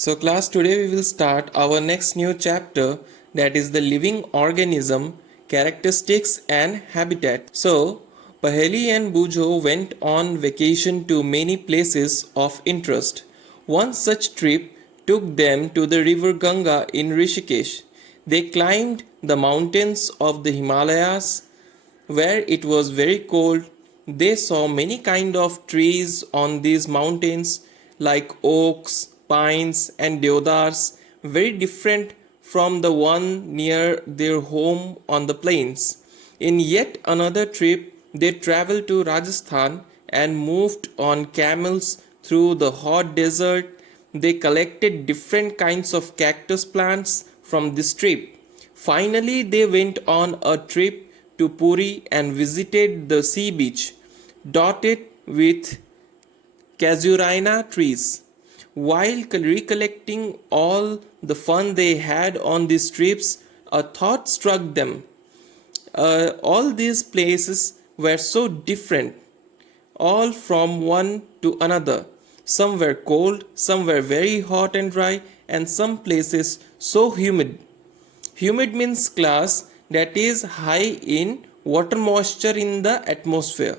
So class, today we will start our next new chapter, that is the living organism, characteristics and habitat. So Paheli and Bujo went on vacation to many places of interest. One such trip took them to the river Ganga in Rishikesh. They climbed the mountains of the Himalayas where it was very cold. They saw many kind of trees on these mountains like oaks, pines and deodars, very different from the one near their home on the plains. In yet another trip, they traveled to Rajasthan and moved on camels through the hot desert. They collected different kinds of cactus plants from this trip. Finally, they went on a trip to Puri and visited the sea beach, dotted with casuarina trees. While recollecting all the fun they had on these trips, a thought struck them. All these places were so different, all from one to another. Some were cold, some were very hot and dry, and some places so humid. Humid means class that is high in water moisture in the atmosphere.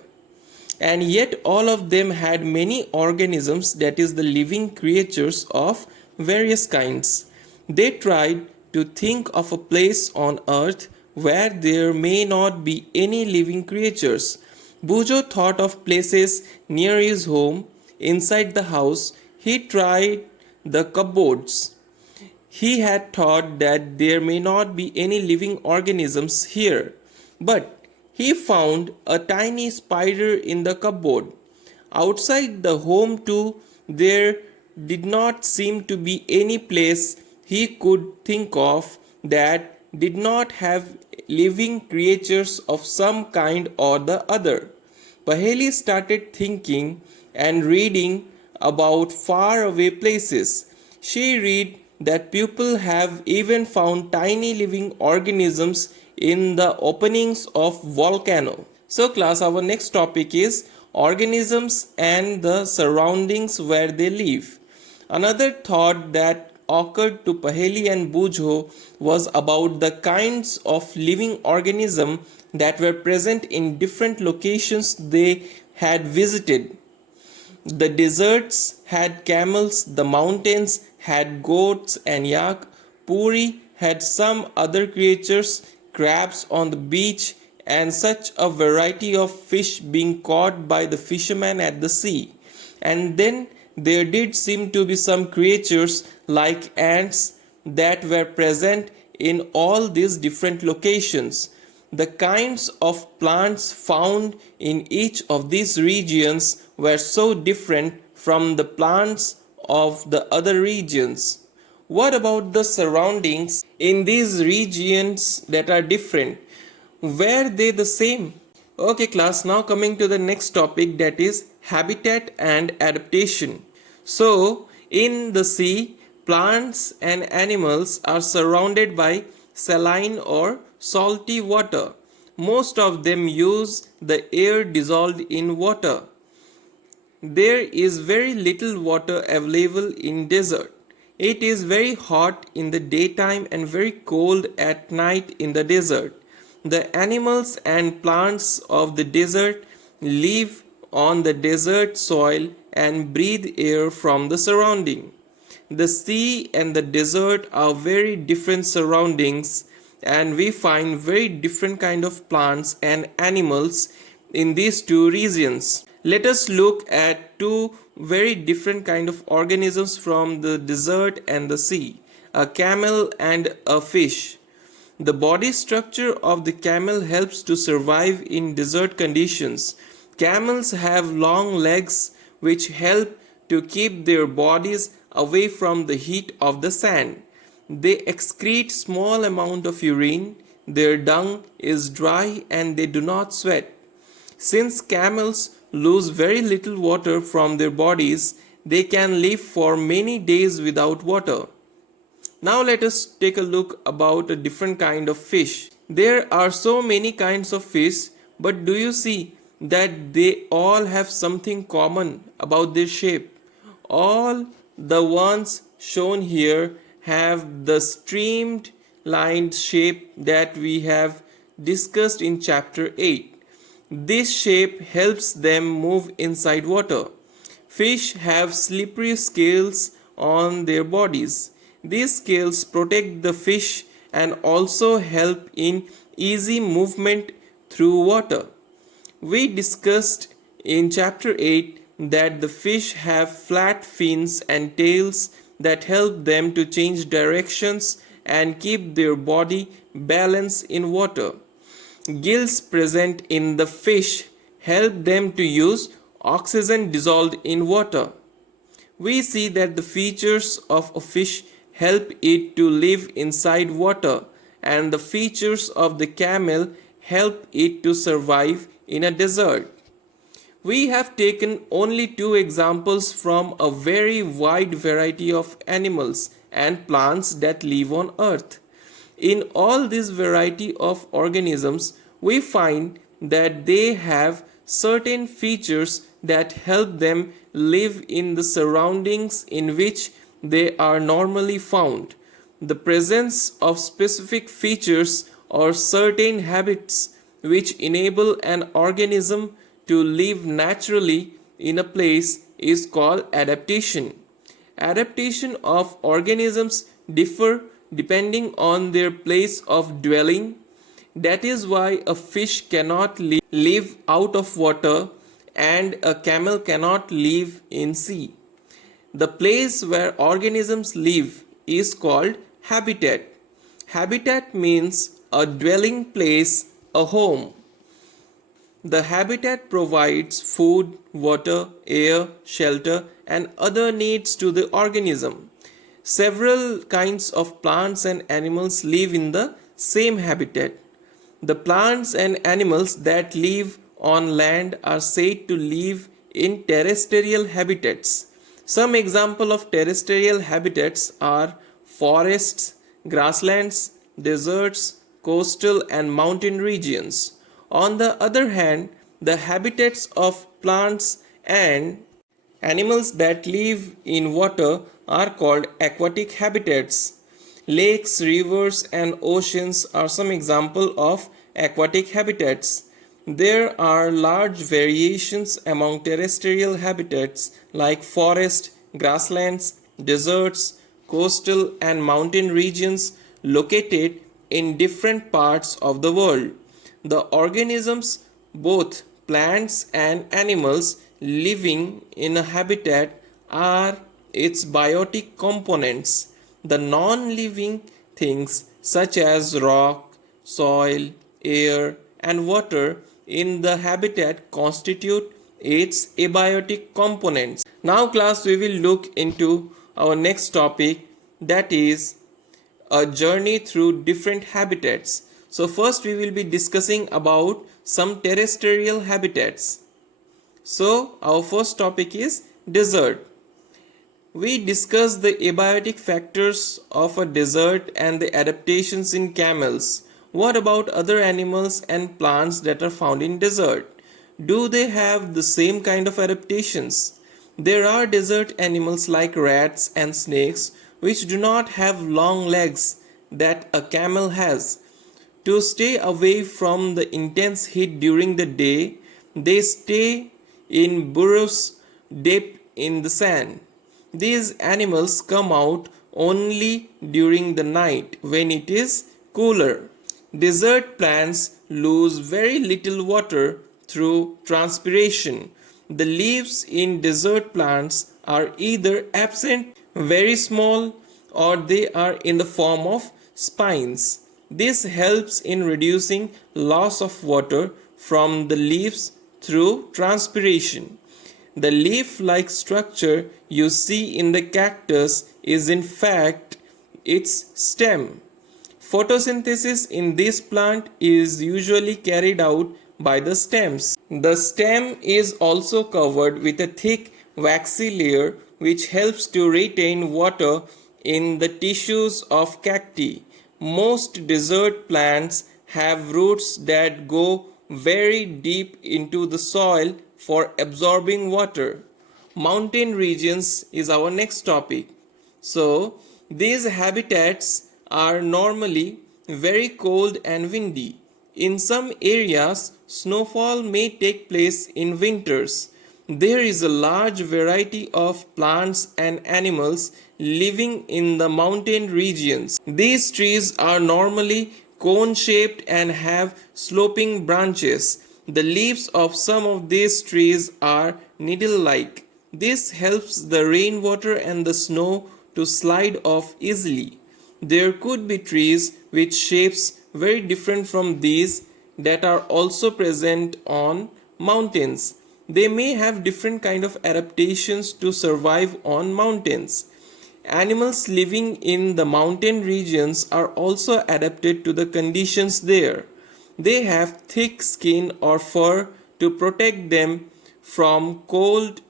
And yet all of them had many organisms, that is the living creatures of various kinds. They tried to think of a place on earth where there may not be any living creatures. Bujo thought of places near his home. Inside the house, he tried the cupboards. He had thought that there may not be any living organisms here, but he found a tiny spider in the cupboard. Outside the home, too, there did not seem to be any place he could think of that did not have living creatures of some kind or the other. Paheli started thinking and reading about faraway places. She read that people have even found tiny living organisms in the openings of volcano. So class, our next topic is organisms and the surroundings where they live. Another thought that occurred to Paheli and Bujo was about the kinds of living organism that were present in different locations they had visited. The deserts had camels, the mountains had goats and yak, Puri had some other creatures, crabs on the beach, and such a variety of fish being caught by the fishermen at the sea. And then there did seem to be some creatures like ants that were present in all these different locations. The kinds of plants found in each of these regions were so different from the plants of the other regions. What about the surroundings in these regions that are different? Were they the same? Okay class, now coming to the next topic, that is habitat and adaptation. So in the sea, plants and animals are surrounded by saline or salty water. Most of them use the air dissolved in water. There is very little water available in desert. It is very hot in the daytime and very cold at night in the desert. The animals and plants of the desert live on the desert soil and breathe air from the surrounding. The sea and the desert are very different surroundings, and we find very different kind of plants and animals in these two regions. Let us look at two very different kind of organisms from the desert and the sea, a camel and a fish. The body structure of the camel helps to survive in desert conditions. Camels have long legs which help to keep their bodies away from the heat of the sand. They excrete small amount of urine. Their dung is dry and they do not sweat. Since camels lose very little water from their bodies, they can live for many days without water. Now let us take a look about a different kind of fish. There are so many kinds of fish, but do you see that they all have something common about their shape? All the ones shown here have the streamlined shape that we have discussed in chapter 8. This shape helps them move inside water. Fish have slippery scales on their bodies. These scales protect the fish and also help in easy movement through water. We discussed in chapter 8 that the fish have flat fins and tails that help them to change directions and keep their body balanced in water. Gills present in the fish help them to use oxygen dissolved in water. We see that the features of a fish help it to live inside water, and the features of the camel help it to survive in a desert. We have taken only two examples from a very wide variety of animals and plants that live on earth. In all this variety of organisms, we find that they have certain features that help them live in the surroundings in which they are normally found. The presence of specific features or certain habits which enable an organism to live naturally in a place is called adaptation. Adaptation of organisms differ depending on their place of dwelling. That is why a fish cannot live out of water and a camel cannot live in sea. The place where organisms live is called habitat. Habitat means a dwelling place, a home. The habitat provides food, water, air, shelter, and other needs to the organism. Several kinds of plants and animals live in the same habitat. The plants and animals that live on land are said to live in terrestrial habitats. Some examples of terrestrial habitats are forests, grasslands, deserts, coastal and mountain regions. On the other hand, the habitats of plants and animals that live in water are called aquatic habitats. Lakes, rivers, and oceans are some examples of aquatic habitats. There are large variations among terrestrial habitats like forest, grasslands, deserts, coastal, and mountain regions located in different parts of the world. The organisms, both plants and animals living in a habitat, are its biotic components. The non-living things such as rock, soil, air, and water in the habitat constitute its abiotic components. Now class, we will look into our next topic, that is a journey through different habitats. So first we will be discussing about some terrestrial habitats. So our first topic is desert. We discussed the abiotic factors of a desert and the adaptations in camels. What about other animals and plants that are found in desert? Do they have the same kind of adaptations? There are desert animals like rats and snakes which do not have long legs that a camel has. To stay away from the intense heat during the day, they stay in burrows deep in the sand. These animals come out only during the night when it is cooler. Desert plants lose very little water through transpiration. The leaves in desert plants are either absent, very small, or they are in the form of spines. This helps in reducing loss of water from the leaves through transpiration. The leaf-like structure you see in the cactus is in fact its stem. Photosynthesis in this plant is usually carried out by the stems. The stem is also covered with a thick waxy layer which helps to retain water in the tissues of cacti. Most desert plants have roots that go very deep into the soil for absorbing water. Mountain regions is our next topic. So, these habitats are normally very cold and windy. In some areas, snowfall may take place in winters. There is a large variety of plants and animals living in the mountain regions. These trees are normally cone shaped and have sloping branches. The leaves of some of these trees are needle like. This helps the rainwater and the snow to slide off easily. There could be trees with shapes very different from these that are also present on mountains. They may have different kind of adaptations to survive on mountains. Animals living in the mountain regions are also adapted to the conditions there. They have thick skin or fur to protect them from cold.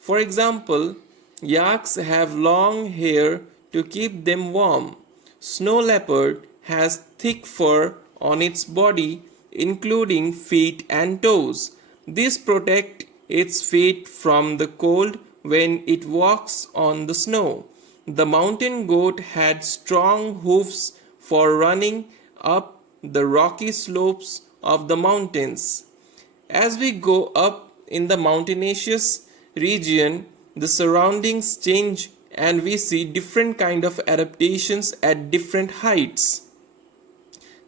For example, yaks have long hair to keep them warm. Snow leopard has thick fur on its body, including feet and toes. This protects its feet from the cold when it walks on the snow. The mountain goat had strong hoofs for running up the rocky slopes of the mountains. As we go up in the mountainous region, the surroundings change and we see different kind of adaptations at different heights.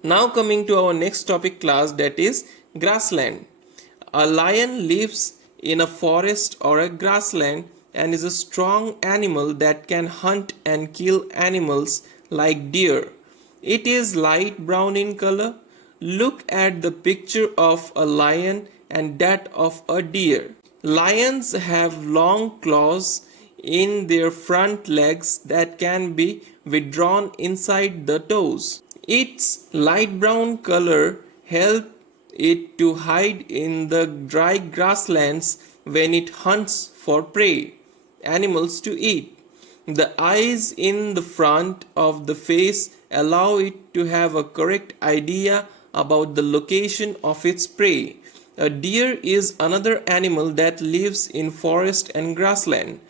Now coming to our next topic class, that is grassland. A lion lives in a forest or a grassland and is a strong animal that can hunt and kill animals like deer. It is light brown in color. Look at the picture of a lion and that of a deer. Lions have long claws in their front legs that can be withdrawn inside the toes. Its light brown color helps it to hide in the dry grasslands when it hunts for prey animals to eat. The eyes in the front of the face allow it to have a correct idea about the location of its prey. A deer is another animal that lives in forest and grassland.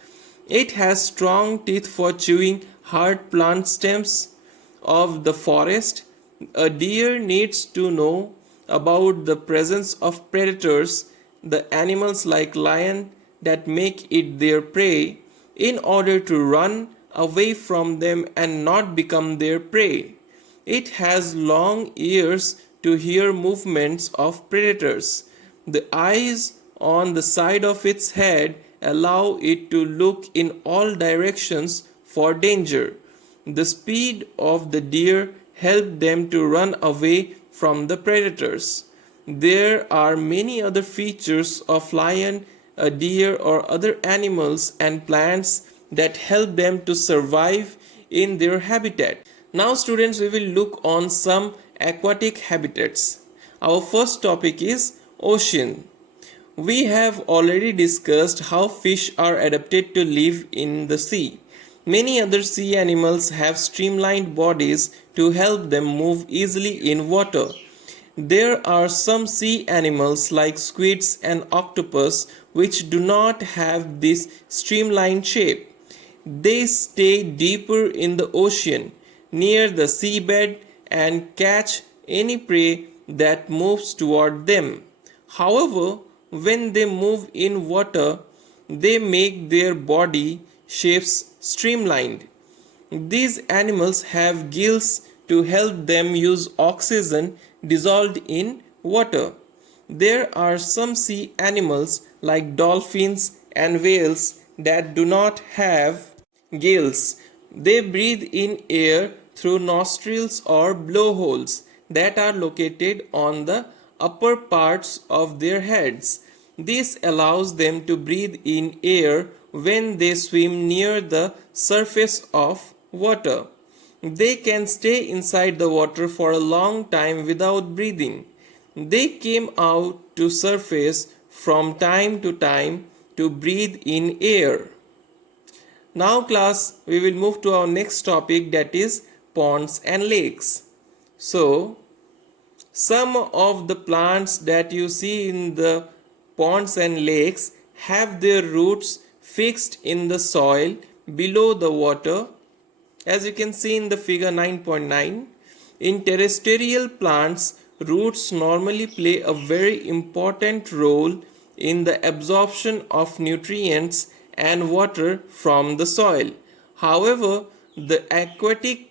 It has strong teeth for chewing hard plant stems of the forest. A deer needs to know about the presence of predators, the animals like lion that make it their prey, in order to run away from them and not become their prey. It has long ears to hear movements of predators. The eyes on the side of its head allow it to look in all directions for danger. The speed of the deer helps them to run away from the predators. There are many other features of lion, a deer or other animals and plants that help them to survive in their habitat. Now students, we will look on some aquatic habitats. Our first topic is ocean. We have already discussed how fish are adapted to live in the sea. Many other sea animals have streamlined bodies to help them move easily in water. There are some sea animals like squids and octopus which do not have this streamlined shape. They stay deeper in the ocean, near the seabed, and catch any prey that moves toward them. However, when they move in water, they make their body shapes streamlined. These animals have gills to help them use oxygen dissolved in water. There are some sea animals like dolphins and whales that do not have gills. They breathe in air through nostrils or blowholes that are located on the upper parts of their heads. This allows them to breathe in air when they swim near the surface of water. They can stay inside the water for a long time without breathing. They came out to surface from time to time to breathe in air. Now class, we will move to our next topic, that is ponds and lakes. So, some of the plants that you see in the ponds and lakes have their roots fixed in the soil below the water, as you can see in the figure 9.9. In terrestrial plants, roots normally play a very important role in the absorption of nutrients and water from the soil. However, the aquatic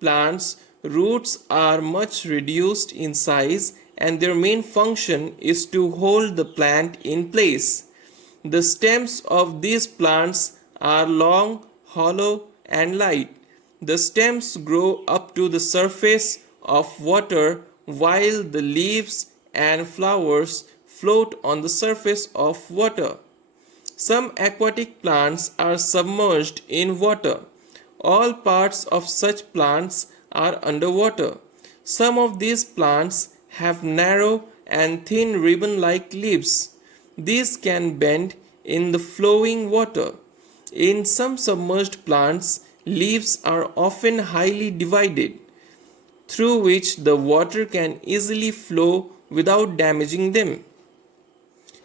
plants' roots are much reduced in size and their main function is to hold the plant in place. The stems of these plants are long, hollow, and light. The stems grow up to the surface of water while the leaves and flowers float on the surface of water. Some aquatic plants are submerged in water. All parts of such plants are underwater. Some of these plants have narrow and thin ribbon-like leaves. These can bend in the flowing water. In some submerged plants, leaves are often highly divided, through which the water can easily flow without damaging them.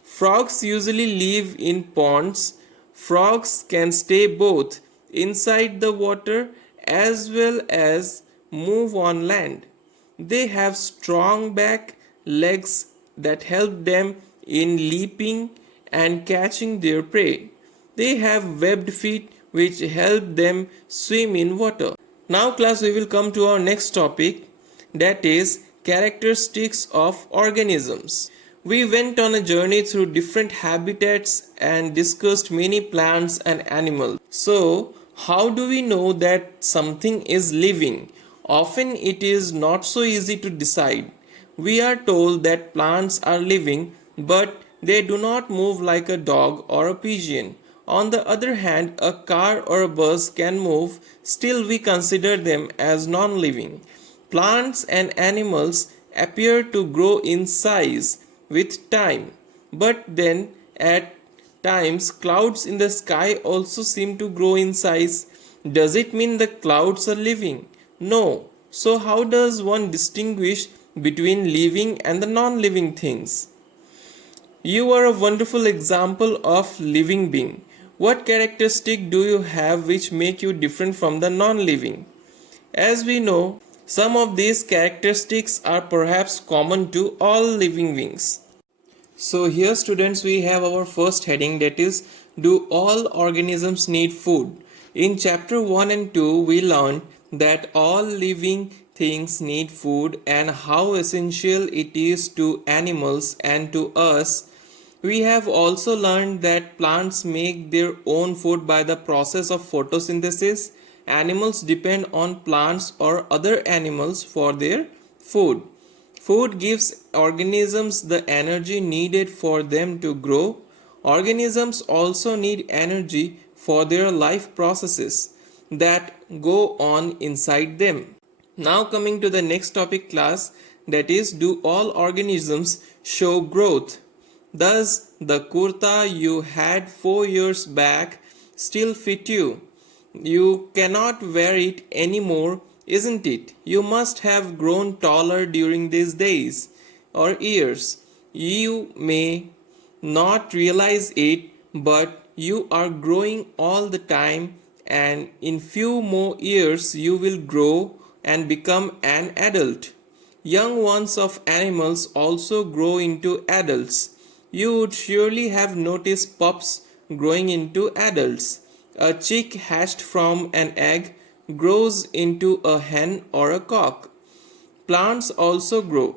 Frogs usually live in ponds. Frogs can stay both inside the water as well as move on land. They have strong back legs that help them in leaping and catching their prey. They have webbed feet which help them swim in water. Now class, we will come to our next topic, that is characteristics of organisms. We went on a journey through different habitats and discussed many plants and animals. So, how do we know that something is living? Often it is not so easy to decide. We are told that plants are living, but they do not move like a dog or a pigeon. On the other hand, a car or a bus can move, still we consider them as non-living. Plants and animals appear to grow in size with time, but then at times clouds in the sky also seem to grow in size. Does it mean the clouds are living? No. So how does one distinguish between living and the non-living things? You are a wonderful example of living being. What characteristic do you have which make you different from the non-living? As we know, some of these characteristics are perhaps common to all living beings. So here students, we have our first heading, that is, do all organisms need food? In chapter 1 and 2 we learned that all living things need food and how essential it is to animals and to us. We have also learned that plants make their own food by the process of photosynthesis. Animals depend on plants or other animals for their food. Food gives organisms the energy needed for them to grow. Organisms also need energy for their life processes that go on inside them. Now coming to the next topic class, that is, do all organisms show growth? Does the kurta you had 4 years back still fit you? You cannot wear it anymore, isn't it? You must have grown taller during these days or years. You may not realize it, but you are growing all the time, and in few more years you will grow and become an adult. Young ones of animals also grow into adults. You would surely have noticed pups growing into adults. A chick hatched from an egg grows into a hen or a cock. Plants also grow.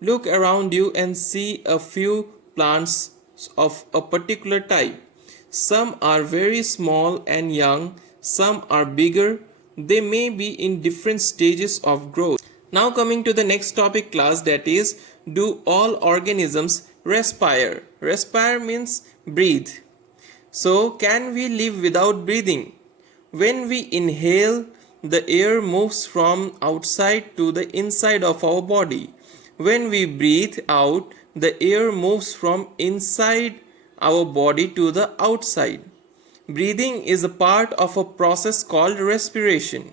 Look around you and see a few plants of a particular type. Some are very small and young, some are bigger. They may be in different stages of growth. Now coming to the next topic class, that is, do all organisms respire? Respire means breathe. So can we live without breathing? When we inhale, the air moves from outside to the inside of our body. When we breathe out, the air moves from inside our body to the outside. Breathing is a part of a process called respiration.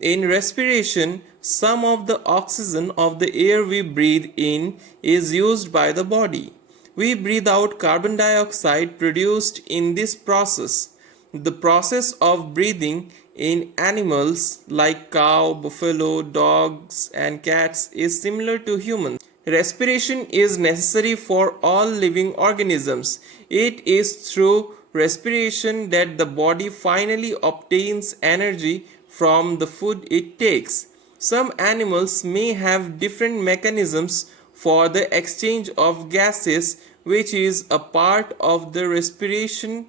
In respiration, some of the oxygen of the air we breathe in is used by the body. We breathe out carbon dioxide produced in this process. The process of breathing in animals like cow, buffalo, dogs, and cats is similar to humans. Respiration is necessary for all living organisms. It is through respiration that the body finally obtains energy from the food it takes. Some animals may have different mechanisms for the exchange of gases, which is a part of the respiration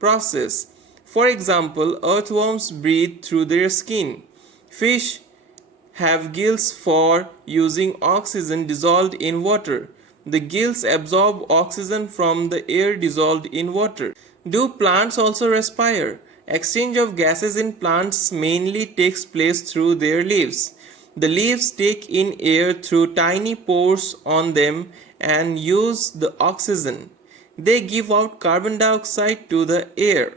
process. For example, earthworms breathe through their skin. Fish have gills for using oxygen dissolved in water. The gills absorb oxygen from the air dissolved in water. Do plants also respire? Exchange of gases in plants mainly takes place through their leaves. The leaves take in air through tiny pores on them and use the oxygen. They give out carbon dioxide to the air.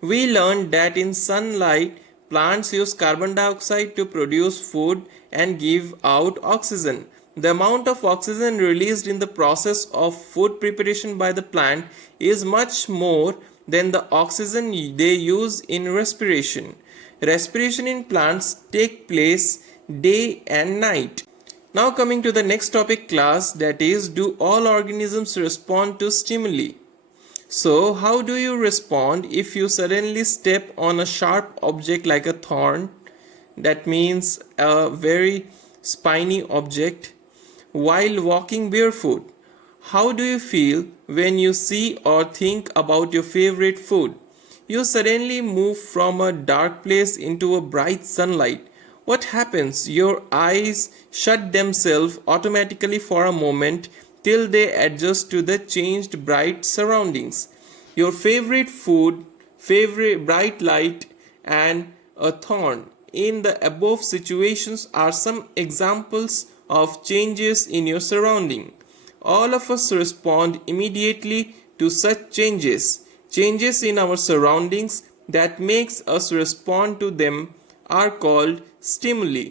We learned that in sunlight, plants use carbon dioxide to produce food and give out oxygen. The amount of oxygen released in the process of food preparation by the plant is much more than the oxygen they use in respiration. Respiration in plants take place day and night. Now coming to the next topic class, that is, do all organisms respond to stimuli? So, how do you respond if you suddenly step on a sharp object like a thorn? That means a very spiny object while walking barefoot. How do you feel when you see or think about your favorite food? You suddenly move from a dark place into a bright sunlight. What happens? Your eyes shut themselves automatically for a moment till they adjust to the changed bright surroundings. Your favorite food, favorite bright light, and a thorn. In the above situations are some examples of changes in your surrounding. All of us respond immediately to such changes. Changes in our surroundings that makes us respond to them are called stimuli.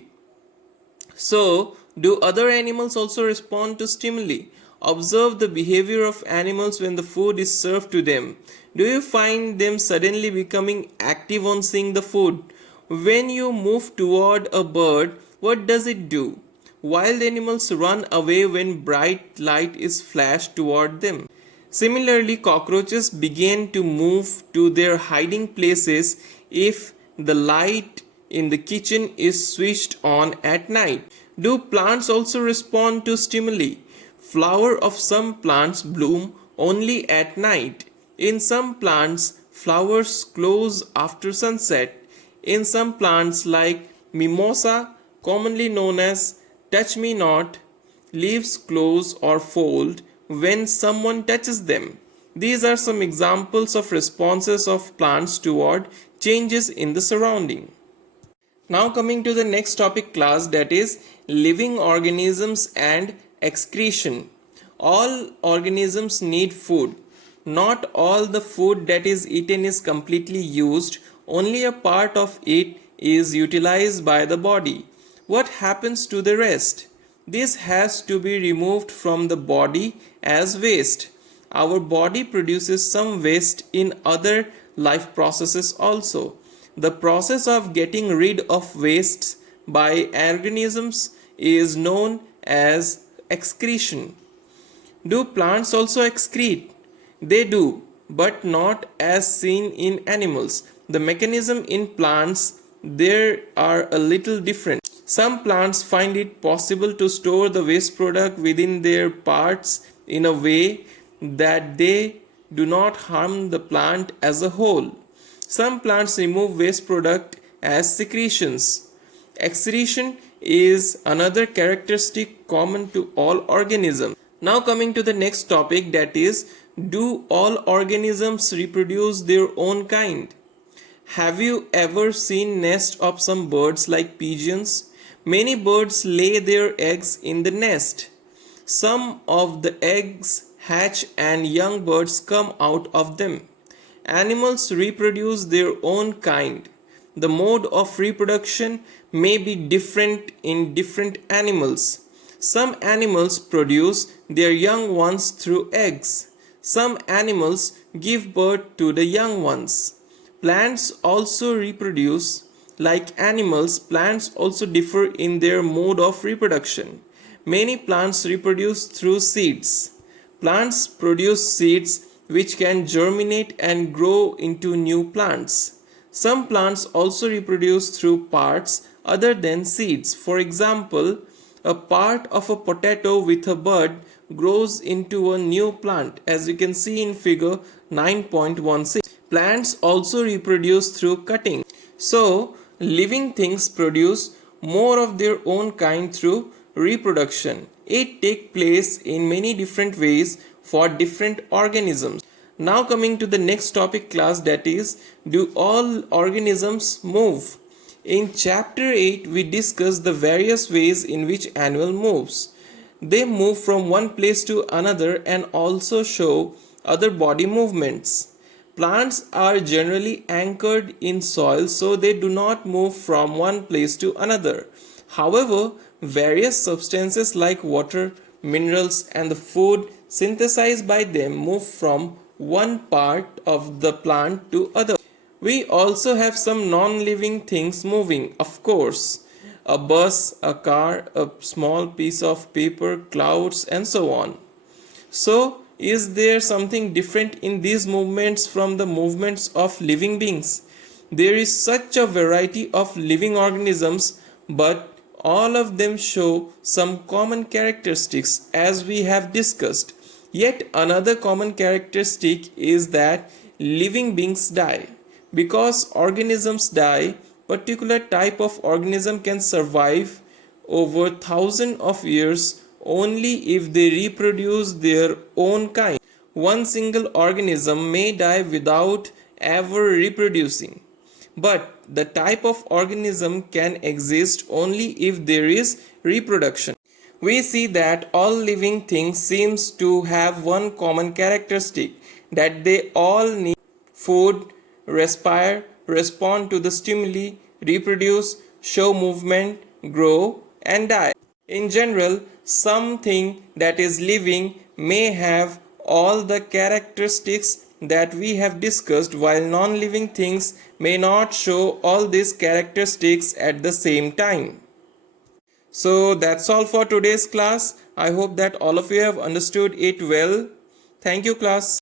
So, do other animals also respond to stimuli? Observe the behavior of animals when the food is served to them. Do you find them suddenly becoming active on seeing the food? When you move toward a bird, what does it do? Wild animals run away when bright light is flashed toward them. Similarly, cockroaches begin to move to their hiding places if the light in the kitchen is switched on at night. Do plants also respond to stimuli? Flowers of some plants bloom only at night. In some plants, flowers close after sunset. In some plants like mimosa, commonly known as touch me not, leaves close or fold when someone touches them. These are some examples of responses of plants toward changes in the surrounding. Now coming to the next topic class, that is living organisms and excretion. All organisms need food. Not all the food that is eaten is completely used, only a part of it is utilized by the body. What happens to the rest? This has to be removed from the body as waste. Our body produces some waste in other life processes also. The process of getting rid of wastes by organisms is known as excretion. Do plants also excrete? They do, but not as seen in animals. The mechanism in plants there are a little different. Some plants find it possible to store the waste product within their parts in a way that they do not harm the plant as a whole. Some plants remove waste product as secretions. Excretion is another characteristic common to all organisms. Now coming to the next topic, that is, do all organisms reproduce their own kind? Have you ever seen nests of some birds like pigeons? Many birds lay their eggs in the nest. Some of the eggs hatch and young birds come out of them. Animals reproduce their own kind. The mode of reproduction may be different in different animals. Some animals produce their young ones through eggs. Some animals give birth to the young ones. Plants also reproduce. Like animals, plants also differ in their mode of reproduction. Many plants reproduce through seeds. Plants produce seeds which can germinate and grow into new plants. Some plants also reproduce through parts other than seeds. For example, a part of a potato with a bud grows into a new plant, as you can see in figure 9.16. Plants also reproduce through cutting. So, living things produce more of their own kind through reproduction. It takes place in many different ways for different organisms. Now coming to the next topic class, that is, do all organisms move? In chapter 8 we discuss the various ways in which animal moves. They move from one place to another and also show other body movements. Plants are generally anchored in soil, so they do not move from one place to another. However, various substances like water, minerals, and the food synthesized by them move from one part of the plant to other. We also have some non-living things moving, of course. A bus, a car, a small piece of paper, clouds, and so on. So, is there something different in these movements from the movements of living beings? There is such a variety of living organisms, but all of them show some common characteristics as we have discussed. Yet another common characteristic is that living beings die. Because organisms die, particular type of organism can survive over thousands of years only if they reproduce their own kind. One single organism may die without ever reproducing, but the type of organism can exist only if there is reproduction. We see that all living things seems to have one common characteristic, that they all need food, respire, respond to the stimuli, reproduce, show movement, grow, and die. In general, something that is living may have all the characteristics that we have discussed, while non-living things may not show all these characteristics at the same time. So that's all for today's class. I hope that all of you have understood it well. Thank you, class.